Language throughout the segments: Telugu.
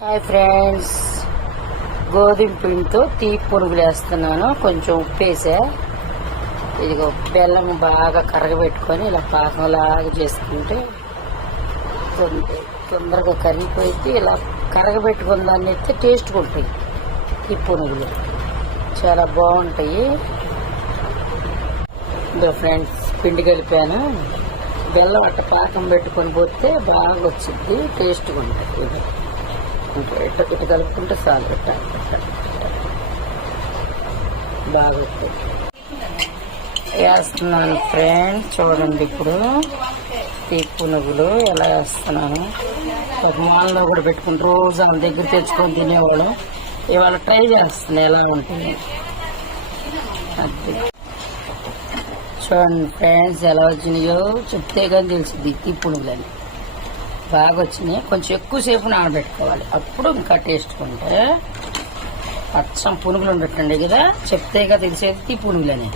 Hi friends. గోధుమ పిండితో తీపి పునుగులు వేస్తున్నాను కొంచెం ఉప్పు వేసా ఇదిగో బెల్లం బాగా కరగబెట్టుకొని ఇలా పాకంలాగా చేసుకుంటే తొందరగా కరిగిపోయి ఇలా కరగబెట్టుకున్న దాన్ని అయితే టేస్ట్గా ఉంటాయి తీపి పునుగులు చాలా బాగుంటాయి. ఇదో ఫ్రెండ్స్ పిండి కలిపాను. బెల్లం అట్ట పాకం పెట్టుకొని పోతే బాగా వచ్చింది టేస్ట్గా ఉంటుంది ఇంకా ఇట్ట ఇట్ట కలుపుకుంటే సాల్ ఇట్ట బాగా వేస్తున్నాను ఫ్రెండ్ చూడండి ఇప్పుడు ఈ పునుగులు ఎలా వేస్తున్నాను. ఒక మాల్లో కూడా పెట్టుకుని రోజు వాళ్ళ దగ్గర తెచ్చుకొని తినేవాళ్ళం. ఇవాళ ట్రై చేస్తుంది ఎలా ఉంటుంది. అది చూడండి ఫ్రెండ్స్ ఎలా వచ్చినాయో చెప్తే కానీ తెలిసింది ఈ పునుగులని బాగా వచ్చినాయి కొంచెం ఎక్కువసేపు నానబెట్టుకోవాలి. అప్పుడు ఇంకా టేస్ట్ ఉంటే పచ్చం పునుగులు ఉండటండి కదా? చెప్తే కదా తెలిసేది ఈ పునుగులని.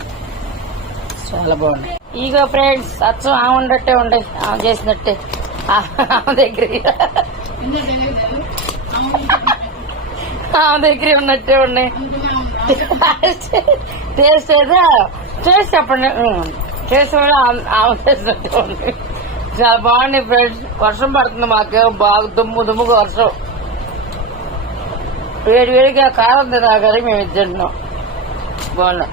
చాలా బాగున్నాయి. ఇగో ఫ్రెండ్స్ అచ్చం ఆమె ఉండట్టే ఉండే. ఆమె చేసినట్టే. ఆమె దగ్గర ఆమె దగ్గర ఉన్నట్టే ఉన్నాయి. టేస్ట్ ఏదో? టేస్ట్ చెప్పండి. టేస్ట్ కూడా ఆమె- చేసినట్టే ఉన్నాయి చాలా బాగున్నాయి ఫ్రెండ్స్ వర్షం పడుతుంది మాకు. బాగా దుమ్ము దుమ్ముగా వర్షం. వేడి వేడిగా కారం తినాలి మేము ఇద్దరు. బాగున్నాయి